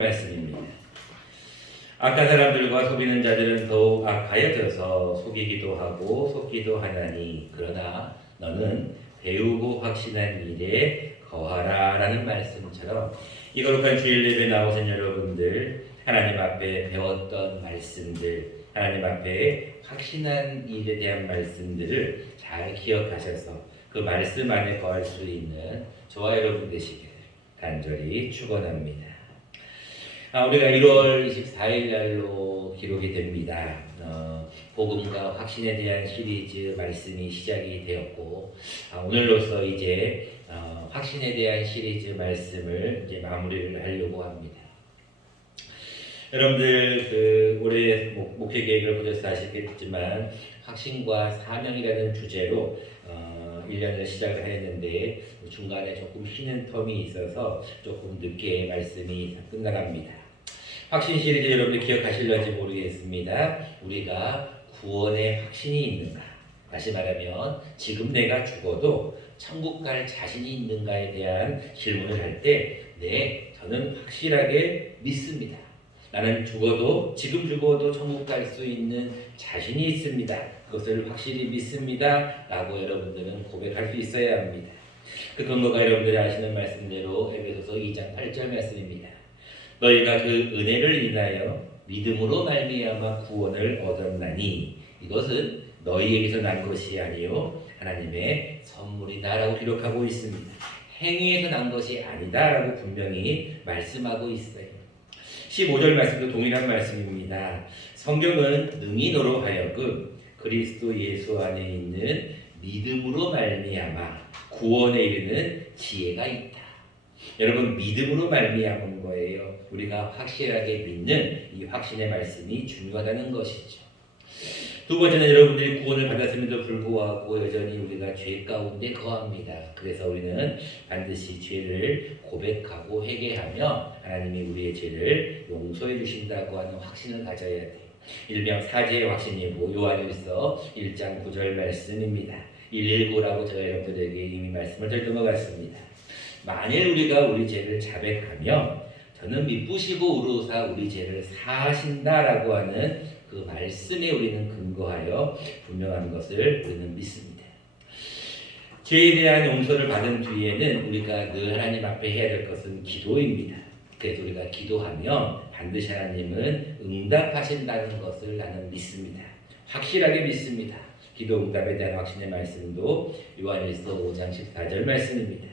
말씀입니다. 악한 사람들과 속이는 자들은 더욱 악하여져서 속이기도 하고 속기도 하나니 그러나 너는 배우고 확신한 일에 거하라 라는 말씀처럼 이 거룩한 주일 예배 나오신 여러분들, 하나님 앞에 배웠던 말씀들, 하나님 앞에 확신한 일에 대한 말씀들을 잘 기억하셔서 그 말씀 안에 거할 수 있는 저와 여러분 되시기를 간절히 축원합니다. 우리가 1월 24일 날로 기록이 됩니다. 복음과 확신에 대한 시리즈 말씀이 시작이 되었고, 오늘로서 이제 확신에 대한 시리즈 말씀을 이제 마무리를 하려고 합니다. 여러분들 올해 목회 계획을 보셔서 아시겠지만 확신과 사명이라는 주제로 1년을 시작을 했는데 중간에 조금 쉬는 텀이 있어서 조금 늦게 말씀이 끝나갑니다. 확신 시리즈 여러분들 기억하실런지 모르겠습니다. 우리가 구원의 확신이 있는가? 다시 말하면 지금 내가 죽어도 천국 갈 자신이 있는가에 대한 질문을 할 때 네, 저는 확실하게 믿습니다. 나는 지금 죽어도 천국 갈 수 있는 자신이 있습니다. 그것을 확실히 믿습니다. 라고 여러분들은 고백할 수 있어야 합니다. 그 근거가 여러분들이 아시는 말씀대로 에베소서 2장 8절 말씀입니다. 너희가 그 은혜를 인하여 믿음으로 말미암아 구원을 얻었나니 이것은 너희에게서 난 것이 아니요 하나님의 선물이다라고 기록하고 있습니다. 행위에서 난 것이 아니다라고 분명히 말씀하고 있어요. 15절 말씀도 동일한 말씀입니다. 성경은 능인으로 하여금 그리스도 예수 안에 있는 믿음으로 말미암아 구원에 이르는 지혜가 있다. 여러분, 믿음으로 말미암은 거예요. 우리가 확실하게 믿는 이 확신의 말씀이 중요하다는 것이죠. 두 번째는 여러분들이 구원을 받았음에도 불구하고 여전히 우리가 죄 가운데 거합니다. 그래서 우리는 반드시 죄를 고백하고 회개하며 하나님이 우리의 죄를 용서해 주신다고 하는 확신을 가져야 돼요. 일명 사죄의 확신이고 요한일서 1장 9절 말씀입니다. 119라고 제가 여러분들에게 이미 말씀을 드렸던 것 같습니다. 만일 우리가 우리 죄를 자백하며 저는 미쁘시고 의로우사 우리 죄를 사하신다라고 하는 그 말씀에 우리는 근거하여 분명한 것을 우리는 믿습니다. 죄에 대한 용서를 받은 뒤에는 우리가 늘 하나님 앞에 해야 될 것은 기도입니다. 그래서 우리가 기도하면 반드시 하나님은 응답하신다는 것을 나는 믿습니다. 확실하게 믿습니다. 기도 응답에 대한 확신의 말씀도 요한일서 5장 14절 말씀입니다.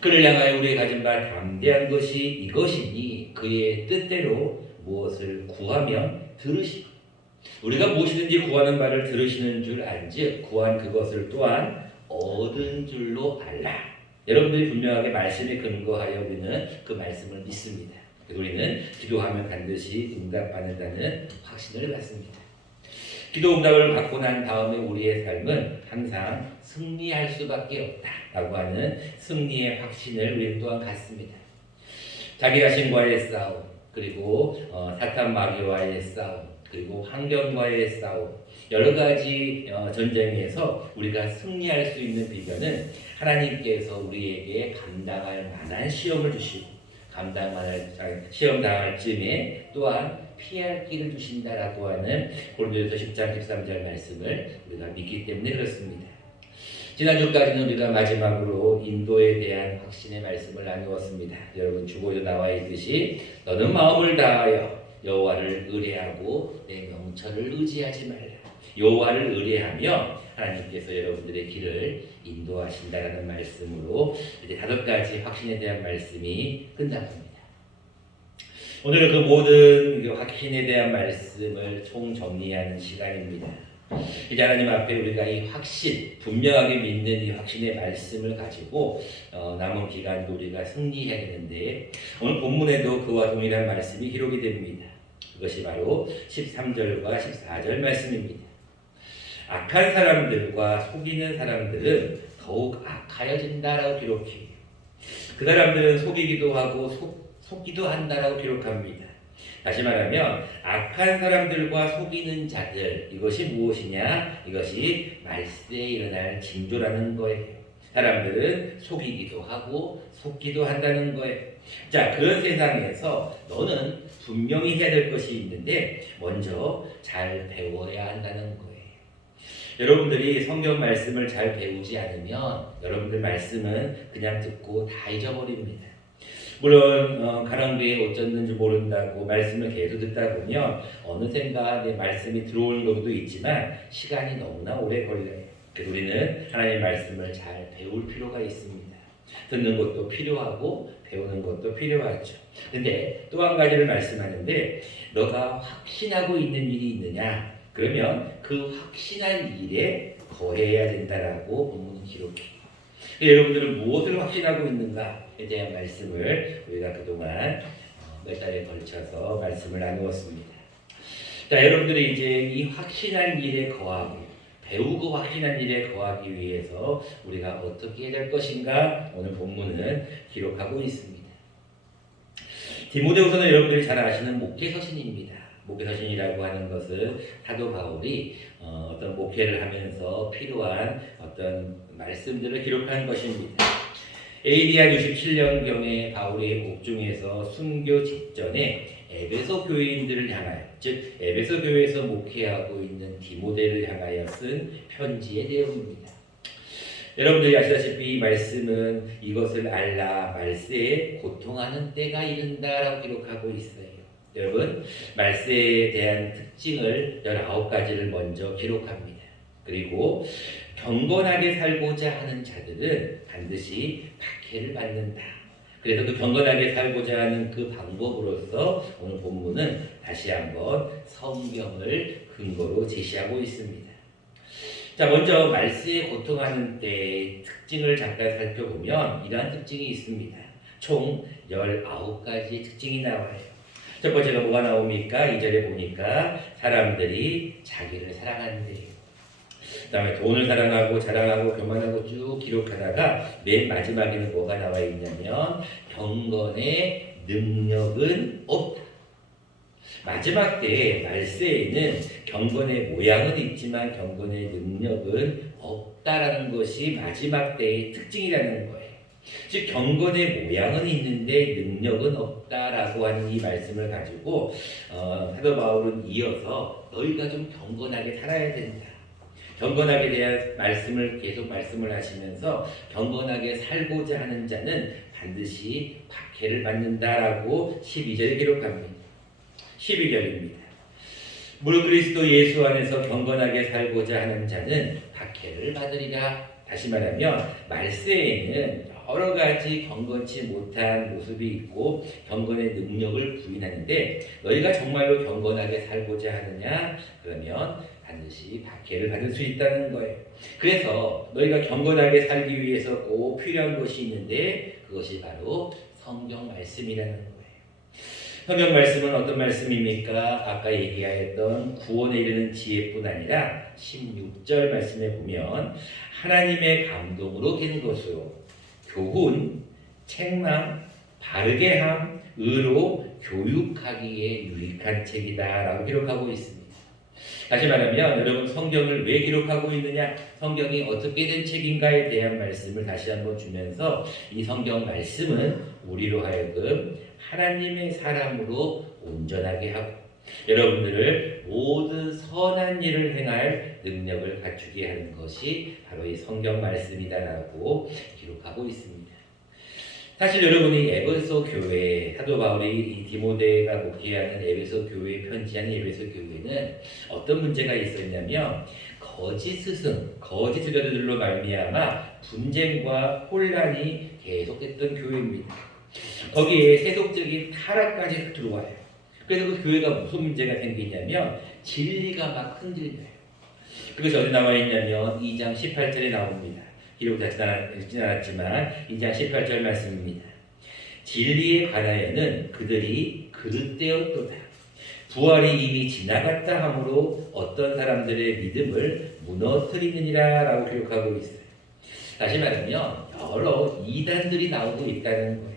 그를 향하여 우리의 가진 바 담대한 것이 이것이니 그의 뜻대로 무엇을 구하면 들으시고 우리가 무엇이든지 구하는 바를 들으시는 줄 알지 구한 그것을 또한 얻은 줄로 알라. 여러분들이 분명하게 말씀에 근거하여 우리는 그 말씀을 믿습니다. 우리는 기도하면 반드시 응답받는다는 확신을 갖습니다. 기도 응답을 받고 난 다음에 우리의 삶은 항상 승리할 수밖에 없다라고 하는 승리의 확신을 우리는 또한 갖습니다. 자기 자신과의 싸움, 그리고 사탄 마귀와의 싸움, 그리고 환경과의 싸움, 여러 가지 전쟁에서 우리가 승리할 수 있는 비결은 하나님께서 우리에게 감당할 만한 시험을 주시고 시험 당할 쯤에 또한 피할 길을 주신다라고 하는 고린도전서 10장 13절 말씀을 우리가 믿기 때문에 그렇습니다. 지난주까지는 우리가 마지막으로 인도에 대한 확신의 말씀을 나누었습니다. 여러분 주보에 나와 있듯이 너는 마음을 다하여 여호와를 의뢰하고 내 명철을 의지하지 말라. 여호와를 의뢰하며 하나님께서 여러분들의 길을 인도하신다라는 말씀으로 이제 5가지 확신에 대한 말씀이 끝납니다. 오늘은 그 모든 확신에 대한 말씀을 총정리하는 시간입니다. 이제 하나님 앞에 우리가 이 확신, 분명하게 믿는 이 확신의 말씀을 가지고 남은 기간도 우리가 승리해야 되는데 오늘 본문에도 그와 동일한 말씀이 기록이 됩니다. 그것이 바로 13절과 14절 말씀입니다. 악한 사람들과 속이는 사람들은 더욱 악하여진다라고 기록해요. 그 사람들은 속이기도 하고 속기도 한다라고 기록합니다. 다시 말하면 악한 사람들과 속이는 자들, 이것이 무엇이냐? 이것이 말세에 일어날 징조라는 거예요. 사람들은 속이기도 하고 속기도 한다는 거예요. 자, 그런 세상에서 너는 분명히 해야 될 것이 있는데 먼저 잘 배워야 한다는 거예요. 여러분들이 성경 말씀을 잘 배우지 않으면 여러분들 말씀은 그냥 듣고 다 잊어버립니다. 물론 가랑비에 옷 젖는지 모른다고 말씀을 계속 듣다 보면 어느샌가 내 말씀이 들어오는 것도 있지만 시간이 너무나 오래 걸려요. 그래서 우리는 하나님의 말씀을 잘 배울 필요가 있습니다. 듣는 것도 필요하고 배우는 것도 필요하죠. 근데 또 한 가지를 말씀하는데 너가 확신하고 있는 일이 있느냐? 그러면 그 확신한 일에 거해야 된다라고 본문은 기록해요. 여러분들은 무엇을 확신하고 있는가에 대한 말씀을 우리가 그동안 몇 달에 걸쳐서 말씀을 나누었습니다. 자, 여러분들이 이제 이 확신한 일에 거하고 배우고 확신한 일에 거하기 위해서 우리가 어떻게 해야 될 것인가 오늘 본문은 기록하고 있습니다. 디모데후서는 여러분들이 잘 아시는 목회서신입니다. 목회서신이라고 하는 것은 사도 바울이 어떤 목회를 하면서 필요한 어떤 말씀들을 기록한 것입니다. AD 한 67년경에 바울의 복중에서 순교 직전에 에베소 교인들을 향하여, 즉 에베소 교회에서 목회하고 있는 디모데를 향하여 쓴 편지의 내용입니다. 여러분들이 아시다시피 이 말씀은 이것을 알라 말세에 고통하는 때가 이른다라고 기록하고 있어요. 여러분, 말세에 대한 특징을 19가지를 먼저 기록합니다. 그리고 경건하게 살고자 하는 자들은 반드시 박해를 받는다. 그래서 그 경건하게 살고자 하는 그 방법으로서 오늘 본문은 다시 한번 성경을 근거로 제시하고 있습니다. 자, 먼저 말세에 고통하는 때의 특징을 잠깐 살펴보면 이러한 특징이 있습니다. 총 19가지 특징이 나와요. 첫 번째가 뭐가 나옵니까? 2절에 보니까 사람들이 자기를 사랑한대요. 그 다음에 돈을 사랑하고 자랑하고 교만하고 쭉 기록하다가 맨 마지막에는 뭐가 나와 있냐면 경건의 능력은 없다. 마지막 때에 말세에는 경건의 모양은 있지만 경건의 능력은 없다라는 것이 마지막 때의 특징이라는 거예요. 즉 경건의 모양은 있는데 능력은 없다라고 하는 이 말씀을 가지고 사도 바울은 이어서 너희가 좀 경건하게 살아야 된다. 경건하게 대한 말씀을 계속 말씀을 하시면서 경건하게 살고자 하는 자는 반드시 박해를 받는다라고 12절에 기록합니다. 12절입니다. 무릇 그리스도 예수 안에서 경건하게 살고자 하는 자는 박해를 받으리라. 다시 말하면 말세에는 여러 가지 경건치 못한 모습이 있고 경건의 능력을 부인하는데 너희가 정말로 경건하게 살고자 하느냐? 그러면 반드시 박해를 받을 수 있다는 거예요. 그래서 너희가 경건하게 살기 위해서 꼭 필요한 것이 있는데 그것이 바로 성경 말씀이라는 거예요. 성경 말씀은 어떤 말씀입니까? 아까 얘기하였던 구원에 이르는 지혜뿐 아니라 16절 말씀에 보면 하나님의 감동으로 된 것으로 교훈, 책망, 바르게 함, 의로 교육하기에 유익한 책이다라고 기록하고 있습니다. 다시 말하면 여러분 성경을 왜 기록하고 있느냐? 성경이 어떻게 된 책인가에 대한 말씀을 다시 한번 주면서 이 성경 말씀은 우리로 하여금 하나님의 사람으로 온전하게 하고 여러분들을 모든 선한 일을 행할 능력을 갖추게 하는 것이 바로 이 성경 말씀이다라고 기록하고 있습니다. 사실 여러분이 에베소 교회, 사도 바울이 이 디모데가 목회하는 에베소 교회에 편지한 에베소 교회는 어떤 문제가 있었냐면 거짓 스승, 거짓 제자들로 말미암아 분쟁과 혼란이 계속했던 교회입니다. 거기에 세속적인 타락까지 들어와요. 그래서 그 교회가 무슨 문제가 생기냐면 진리가 막 흔들려요. 그것이 어디 나와 있냐면 2장 18절에 나옵니다. 기록되지 않았지만 2장 18절 말씀입니다. 진리에 관하여는 그들이 그릇되었도다. 부활이 이미 지나갔다 하므로 어떤 사람들의 믿음을 무너뜨리느니라 라고 기록하고 있어요. 다시 말하면 여러 이단들이 나오고 있다는 거예요.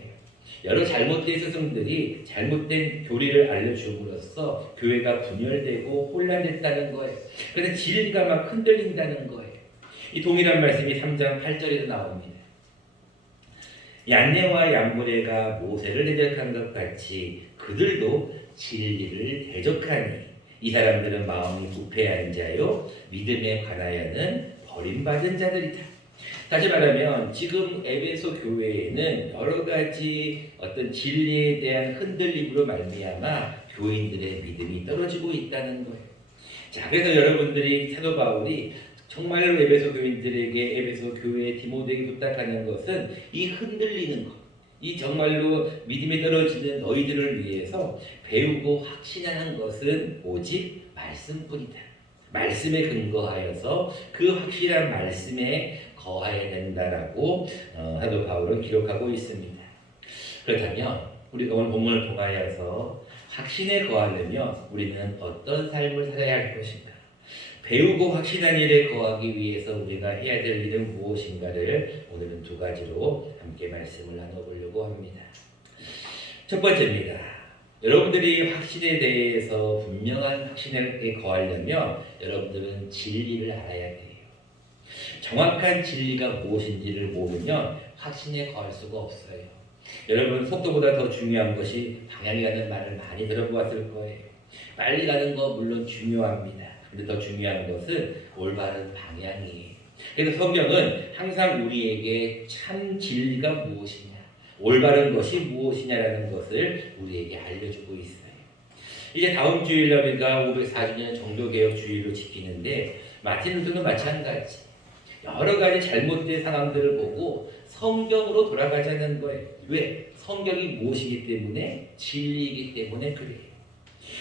여러 잘못된 스승들이 잘못된 교리를 알려줌으로써 교회가 분열되고 혼란됐다는 거예요. 그래서 진리가 막 흔들린다는 거예요. 이 동일한 말씀이 3장 8절에도 나옵니다. 얀네와 얀보레가 모세를 대적한 것 같이 그들도 진리를 대적하니 이 사람들은 마음이 부패한 자요 믿음에 관하여는 버림받은 자들이다. 다시 말하면 지금 에베소 교회에는 여러 가지 어떤 진리에 대한 흔들림으로 말미암아 교인들의 믿음이 떨어지고 있다는 거예요. 자, 그래서 여러분들이 사도 바울이 정말로 에베소 교인들에게 에베소 교회 디모데에게 부탁하는 것은 이 흔들리는 것, 이 정말로 믿음이 떨어지는 너희들을 위해서 배우고 확신하는 것은 오직 말씀뿐이다. 말씀에 근거하여서 그 확실한 말씀에 거해야 된다라고 사도 바울은 기록하고 있습니다. 그렇다면 우리가 오늘 본문을 통하여서 확신에 거하려면 우리는 어떤 삶을 살아야 할 것인가? 배우고 확신한 일에 거하기 위해서 우리가 해야 될 일은 무엇인가를 오늘은 두 가지로 함께 말씀을 나눠보려고 합니다. 첫 번째입니다. 여러분들이 확신에 대해서 분명한 확신에 거하려면 여러분들은 진리를 알아야 돼요. 정확한 진리가 무엇인지를 모르면 확신에 거할 수가 없어요. 여러분, 속도보다 더 중요한 것이 방향이라는 말을 많이 들어보았을 거예요. 빨리 가는 거 물론 중요합니다. 근데 더 중요한 것은 올바른 방향이에요. 그래서 성경은 항상 우리에게 참 진리가 무엇이냐, 올바른 것이 무엇이냐라는 것을 우리에게 알려주고 있어요. 이제 다음 주일날 우리가 504주년 정도개혁 주일로 지키는데 마틴 루터도 마찬가지. 여러 가지 잘못된 상황들을 보고 성경으로 돌아가자는 거예요. 왜? 성경이 무엇이기 때문에? 진리이기 때문에 그래요.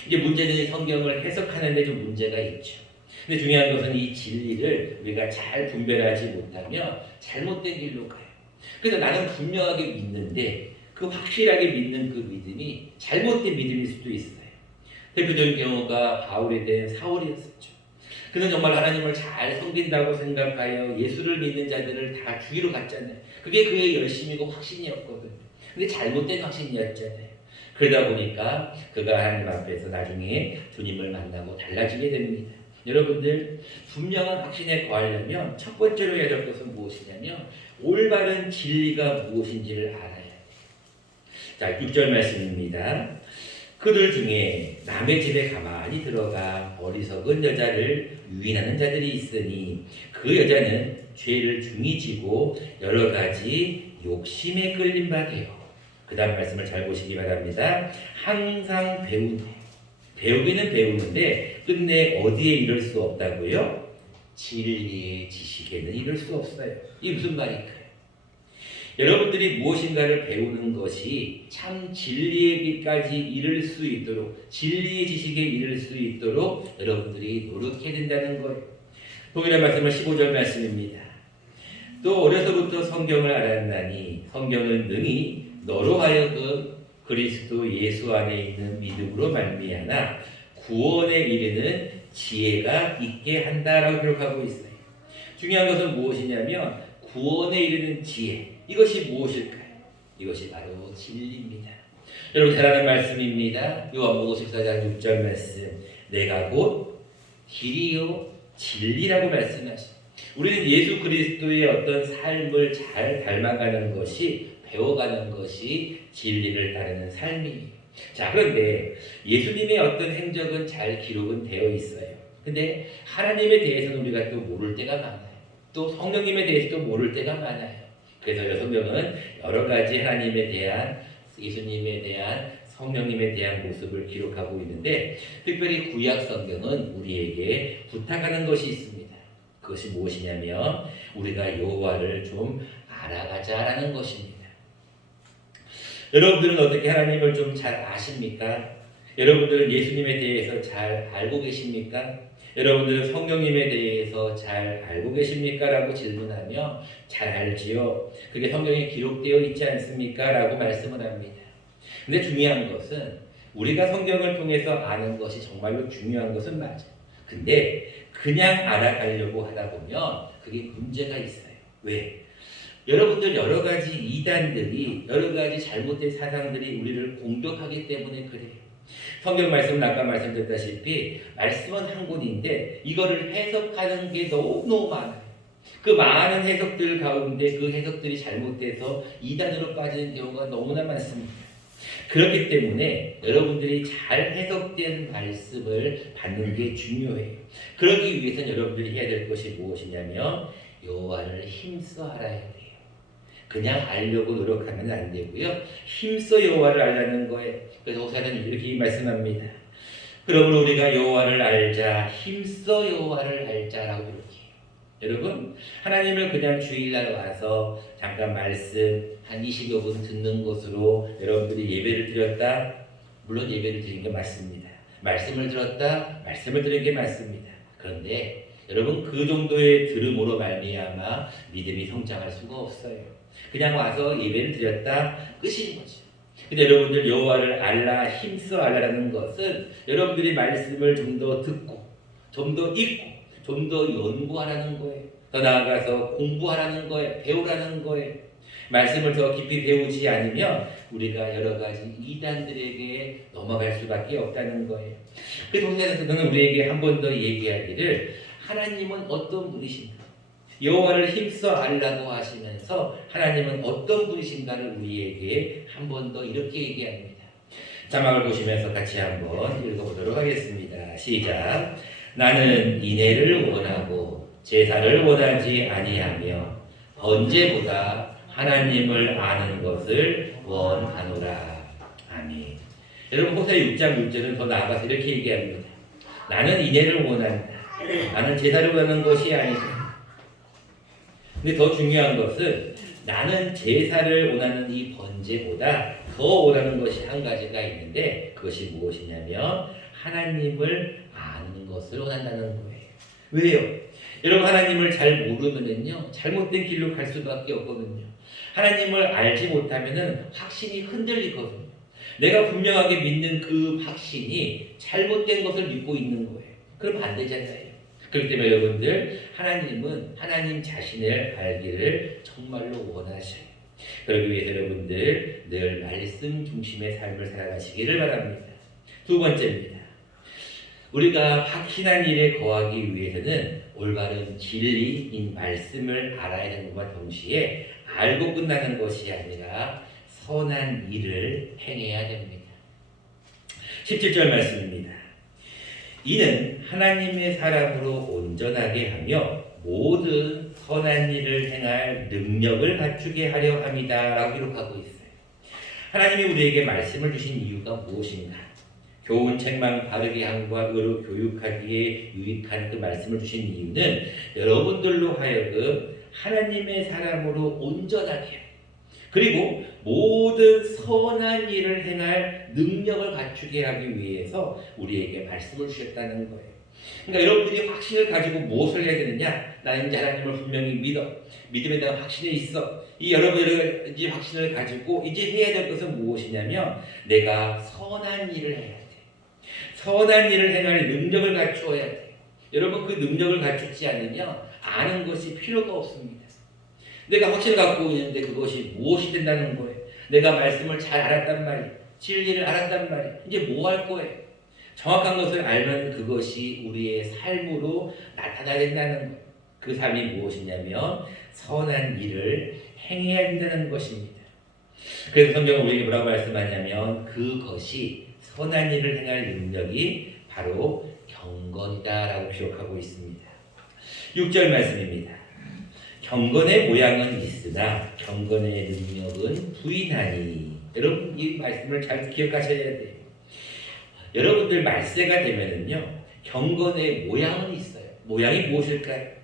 이제 문제는 성경을 해석하는 데 좀 문제가 있죠. 근데 중요한 것은 이 진리를 우리가 잘 분별하지 못하면 잘못된 길로 가요. 그래서 나는 분명하게 믿는데 그 확실하게 믿는 그 믿음이 잘못된 믿음일 수도 있어요. 대표적인 경우가 바울에 대한 사울이었었죠. 그는 정말 하나님을 잘 섬긴다고 생각하여 예수를 믿는 자들을 다 죽이러 갔잖아요. 그게 그의 열심이고 확신이었거든요. 근데 잘못된 확신이었잖아요. 그러다 보니까 그가 하나님 앞에서 나중에 주님을 만나고 달라지게 됩니다. 여러분들, 분명한 확신에 거하려면 첫 번째로 해야 될 것은 무엇이냐면 올바른 진리가 무엇인지를 알아야 돼요. 자, 6절 말씀입니다. 그들 중에 남의 집에 가만히 들어가 어리석은 여자를 유인하는 자들이 있으니 그 여자는 죄를 중히 지고 여러 가지 욕심에 끌린 바 되어. 그 다음 말씀을 잘 보시기 바랍니다. 항상 배우네. 배우기는 배우는데 끝내 어디에 이를 수 없다고요? 진리의 지식에는 이를 수 없어요. 이게 무슨 말일까요? 여러분들이 무엇인가를 배우는 것이 참 진리의 길까지 이를 수 있도록, 진리의 지식에 이를 수 있도록 여러분들이 노력해야 된다는 거예요. 동일한 말씀은 15절 말씀입니다. 또 어려서부터 성경을 알았나니 성경은 능히 너로 하여금 그리스도 예수 안에 있는 믿음으로 말미암아 구원에 이르는 지혜가 있게 한다라고 기록하고 있어요. 중요한 것은 무엇이냐면 구원에 이르는 지혜. 이것이 무엇일까요? 이것이 바로 진리입니다. 여러분 잘 아는 말씀입니다. 요한복음 14장 6절 말씀. 내가 곧 길이요 진리라고 말씀하시죠. 우리는 예수 그리스도의 어떤 삶을 잘 닮아가는 것이, 배워가는 것이 진리를 따르는 삶이에요. 자, 그런데 예수님의 어떤 행적은 잘 기록은 되어 있어요. 근데 하나님에 대해서는 우리가 또 모를 때가 많아요. 또 성령님에 대해서도 모를 때가 많아요. 그래서 성경은 여러 가지 하나님에 대한, 예수님에 대한, 성령님에 대한 모습을 기록하고 있는데 특별히 구약 성경은 우리에게 부탁하는 것이 있습니다. 그것이 무엇이냐면 우리가 여호와를 좀 알아가자라는 것입니다. 여러분들은 어떻게 하나님을 좀 잘 아십니까? 여러분들은 예수님에 대해서 잘 알고 계십니까? 여러분들은 성령님에 대해서 잘 알고 계십니까? 라고 질문하며 잘 알지요. 그게 성경에 기록되어 있지 않습니까? 라고 말씀을 합니다. 근데 중요한 것은 우리가 성경을 통해서 아는 것이 정말로 중요한 것은 맞아요. 근데 그냥 알아가려고 하다 보면 그게 문제가 있어요. 왜? 여러분들 여러 가지 이단들이, 여러 가지 잘못된 사상들이 우리를 공격하기 때문에 그래요. 성경 말씀은 아까 말씀드렸다시피 말씀은 한 권인데 이거를 해석하는 게 너무너무 많아요. 그 많은 해석들 가운데 그 해석들이 잘못돼서 이단으로 빠지는 경우가 너무나 많습니다. 그렇기 때문에 여러분들이 잘 해석된 말씀을 받는 게 중요해요. 그러기 위해서는 여러분들이 해야 될 것이 무엇이냐면 여호와를 힘써 알아야 돼요. 그냥 알려고 노력하면 안 되고요. 힘써 여호와를 알라는 거예요. 그래서 호사는 이렇게 말씀합니다. 그러므로 우리가 여호와를 알자, 힘써 여호와를 알자라고 이렇게 해요. 여러분, 하나님을 그냥 주일날 와서 잠깐 말씀 한 20여 분 듣는 것으로 여러분들이 예배를 드렸다? 물론 예배를 드린 게 맞습니다. 말씀을 들었다? 말씀을 드린 게 맞습니다. 그런데 여러분 그 정도의 들음으로 말미암아 믿음이 성장할 수가 없어요. 그냥 와서 예배를 드렸다? 끝인 거죠. 근데 여러분들 여호와를 알라, 힘써 알라라는 것은 여러분들이 말씀을 좀 더 듣고 좀 더 읽고 좀 더 연구하라는 거예요. 더 나아가서 공부하라는 거예요. 배우라는 거예요. 말씀을 더 깊이 배우지 않으면 우리가 여러 가지 이단들에게 넘어갈 수밖에 없다는 거예요. 그 동네에서는 우리에게 한 번 더 얘기하기를 하나님은 어떤 분이신가? 여호와를 힘써 알라고 하시면서 하나님은 어떤 분이신가를 우리에게 한 번 더 이렇게 얘기합니다. 자막을 보시면서 같이 한번 읽어보도록 하겠습니다. 시작. 나는 인애를 원하고 제사를 원하지 아니하며 번제보다 하나님을 아는 것을 원하노라. 아멘. 여러분 호세 6장 6절은 더 나아가서 이렇게 얘기합니다. 나는 인애를 원한다. 나는 제사를 원하는 것이 아니다. 근데 더 중요한 것은 나는 제사를 원하는 이 번제보다 더 원하는 것이 한 가지가 있는데 그것이 무엇이냐면 하나님을 아는 것을 원한다는 거예요. 왜요? 여러분 하나님을 잘 모르면은요 잘못된 길로 갈 수밖에 없거든요. 하나님을 알지 못하면은 확신이 흔들리거든요. 내가 분명하게 믿는 그 확신이 잘못된 것을 믿고 있는 거예요. 그럼 안 되잖아요. 그렇기 때문에 여러분들 하나님은 하나님 자신을 알기를 정말로 원하셔요. 그러기 위해서 여러분들 늘 말씀 중심의 삶을 살아가시기를 바랍니다. 두 번째입니다. 우리가 확신한 일에 거하기 위해서는 올바른 진리인 말씀을 알아야 되는 것과 동시에 알고 끝나는 것이 아니라 선한 일을 행해야 됩니다. 17절 말씀입니다. 이는 하나님의 사람으로 온전하게 하며 모든 선한 일을 행할 능력을 갖추게 하려 함이다 라고 기록하고 있어요. 하나님이 우리에게 말씀을 주신 이유가 무엇인가? 교훈, 책망, 바르게 함과 의로 교육하기에 유익한 그 말씀을 주신 이유는 여러분들로 하여금 하나님의 사람으로 온전하게 하고 그리고 모든 선한 일을 행할 능력을 갖추게 하기 위해서 우리에게 말씀을 주셨다는 거예요. 그러니까 여러분들이 확신을 가지고 무엇을 해야 되느냐? 나는 이제 하나님을 분명히 믿어. 믿음에 대한 확신이 있어. 이 여러분들이 이제 확신을 가지고 이제 해야 될 것은 무엇이냐면 내가 선한 일을 해야 돼. 선한 일을 행할 능력을 갖추어야 돼. 여러분 그 능력을 갖추지 않으면 아는 것이 필요가 없습니다. 내가 확신을 갖고 있는데 그것이 무엇이 된다는 거예요. 내가 말씀을 잘 알았단 말이에요. 진리를 알았단 말이에요. 이제 뭐 할 거예요? 정확한 것을 알면 그것이 우리의 삶으로 나타나야 된다는 거예요. 그 삶이 무엇이냐면 선한 일을 행해야 된다는 것입니다. 그래서 성경은 우리에게 뭐라고 말씀하냐면 그것이 선한 일을 행할 능력이 바로 경건이다라고 기록하고 있습니다. 6절 말씀입니다. 경건의 모양은 있으나 경건의 능력은 부인하니. 여러분 이 말씀을 잘 기억하셔야 돼요. 여러분들 말세가 되면은요 경건의 모양은 있어요. 모양이 무엇일까요?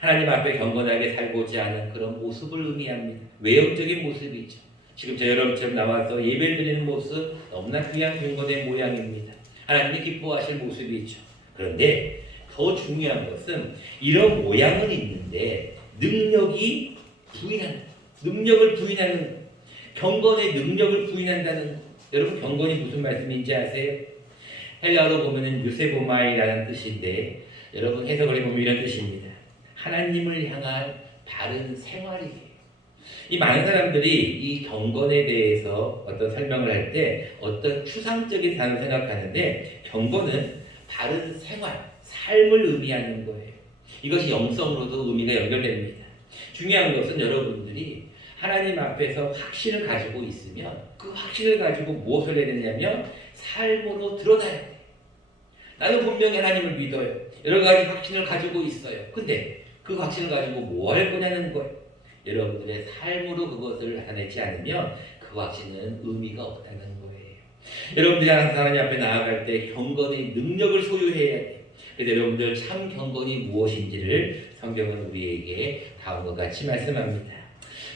하나님 앞에 경건하게 살고자 하는 그런 모습을 의미합니다. 외형적인 모습이죠. 지금 저 여러분처럼 나와서 예배 드리는 모습 너무나 귀한 경건의 모양입니다. 하나님이 기뻐하실 모습이죠. 그런데 더 중요한 것은 이런 모양은 있는데 능력이 부인한다. 능력을 부인하는 경건의 능력을 부인한다는 것. 여러분 경건이 무슨 말씀인지 아세요? 헬라어로 보면은 유세보마이라는 뜻인데 여러분 해석을 해보면 이런 뜻입니다. 하나님을 향한 바른 생활이에요. 이 많은 사람들이 이 경건에 대해서 어떤 설명을 할 때 어떤 추상적인 단어를 생각하는데 경건은 바른 생활, 삶을 의미하는 거예요. 이것이 영성으로도 의미가 연결됩니다. 중요한 것은 여러분들이 하나님 앞에서 확신을 가지고 있으면 그 확신을 가지고 무엇을 해야 되냐면 삶으로 드러나야 돼요. 나는 분명히 하나님을 믿어요. 여러 가지 확신을 가지고 있어요. 근데 그 확신을 가지고 뭐 할 거냐는 거예요. 여러분들의 삶으로 그것을 나타내지 않으면 그 확신은 의미가 없다는 거예요. 여러분들이 하나님 앞에 나아갈 때 경건의 능력을 소유해야 돼요. 그래서 여러분들 참 경건이 무엇인지를 성경은 우리에게 다음과 같이 말씀합니다.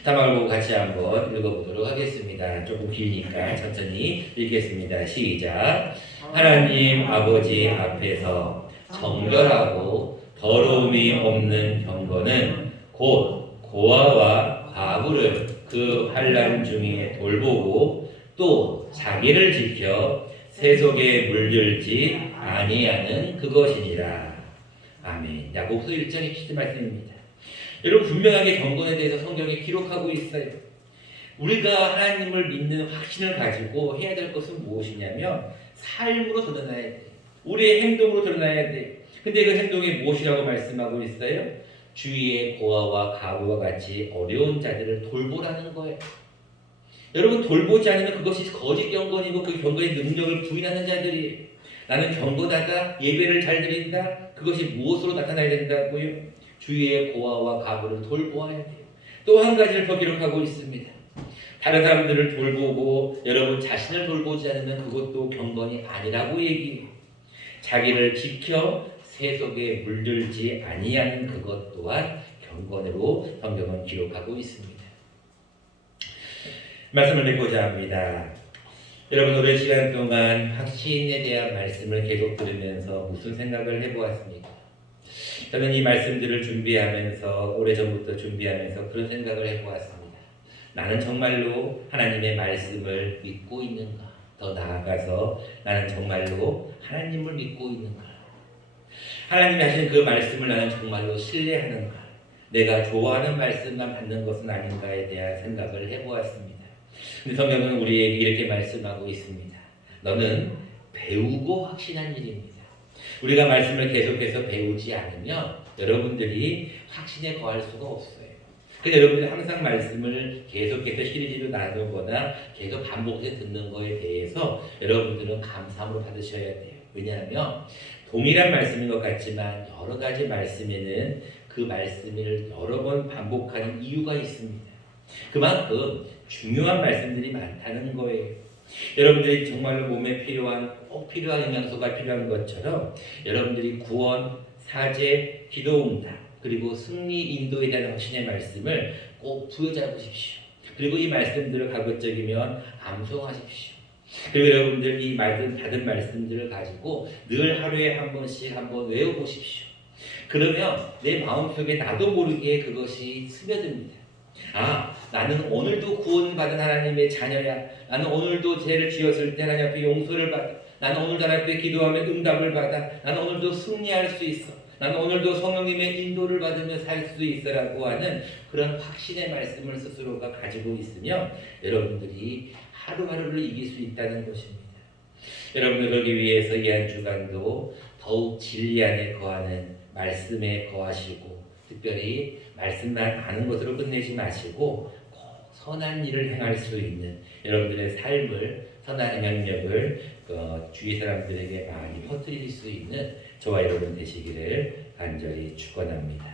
다음을 보고 같이 한번 읽어보도록 하겠습니다. 조금 기니까 천천히 읽겠습니다. 시작. 하나님 아버지 앞에서 정결하고 더러움이 없는 경건은 곧 고아와 과부를 그 환난 중에 돌보고 또 자기를 지켜 세속에 물들지 아니하는 그것이니라. 아멘. 야고보서 1장의 키트 말씀입니다. 여러분 분명하게 경건에 대해서 성경에 기록하고 있어요. 우리가 하나님을 믿는 확신을 가지고 해야 될 것은 무엇이냐면 삶으로 드러나야 돼. 우리의 행동으로 드러나야 돼. 근데 그 행동이 무엇이라고 말씀하고 있어요? 주위의 고아와 과부와 같이 어려운 자들을 돌보라는 거예요. 여러분 돌보지 않으면 그것이 거짓 경건이고 그 경건의 능력을 부인하는 자들이에요. 나는 경건하다, 예배를 잘 드린다. 그것이 무엇으로 나타나야 된다고요? 주위의 고아와 과부를 돌보아야 돼요. 또 한 가지를 더 기록하고 있습니다. 다른 사람들을 돌보고 여러분 자신을 돌보지 않으면 그것도 경건이 아니라고 얘기해요. 자기를 지켜 세속에 물들지 아니하는 그것 또한 경건으로 성경은 기록하고 있습니다. 말씀을 맺고자 합니다. 여러분 오랜 시간 동안 확신에 대한 말씀을 계속 들으면서 무슨 생각을 해보았습니까? 저는 이 말씀들을 준비하면서 오래전부터 준비하면서 그런 생각을 해보았습니다. 나는 정말로 하나님의 말씀을 믿고 있는가? 더 나아가서 나는 정말로 하나님을 믿고 있는가? 하나님이 하신 그 말씀을 나는 정말로 신뢰하는가? 내가 좋아하는 말씀만 받는 것은 아닌가에 대한 생각을 해보았습니다. 근데 성경은 우리에게 이렇게 말씀하고 있습니다. 너는 배우고 확신한 일입니다. 우리가 말씀을 계속해서 배우지 않으면 여러분들이 확신에 거할 수가 없어요. 그래서 여러분들이 항상 말씀을 계속해서 시리즈로 나누거나 계속 반복해서 듣는 거에 대해서 여러분들은 감사함으로 받으셔야 돼요. 왜냐하면 동일한 말씀인 것 같지만 여러 가지 말씀에는 그 말씀을 여러 번 반복하는 이유가 있습니다. 그만큼 중요한 말씀들이 많다는 거예요. 여러분들이 정말로 몸에 꼭 필요한 영양소가 필요한 것처럼 여러분들이 구원, 사죄, 기도 응답 그리고 승리 인도에 대한 확신의 말씀을 꼭 부여잡으십시오. 그리고 이 말씀들을 가급적이면 암송하십시오. 그리고 여러분들 이 받은 말씀들을 가지고 늘 하루에 한 번씩 한번 외워보십시오. 그러면 내 마음속에 나도 모르게 그것이 스며듭니다. 나는 오늘도 구원받은 하나님의 자녀야. 나는 오늘도 죄를 지었을 때 하나님 앞에 용서를 받아. 나는 오늘도 하나님 앞에 기도하면 응답을 받아. 나는 오늘도 승리할 수 있어. 나는 오늘도 성령님의 인도를 받으며 살 수 있어라고 하는 그런 확신의 말씀을 스스로가 가지고 있으면 여러분들이 하루하루를 이길 수 있다는 것입니다. 여러분들 그러기 위해서 이 한 주간도 더욱 진리 안에 거하는 말씀에 거하시고 특별히 말씀만 아는 것으로 끝내지 마시고 꼭 선한 일을 행할 수 있는 여러분들의 삶을 선한 영향력을 주위 사람들에게 많이 퍼뜨릴 수 있는 저와 여러분 되시기를 간절히 축원합니다.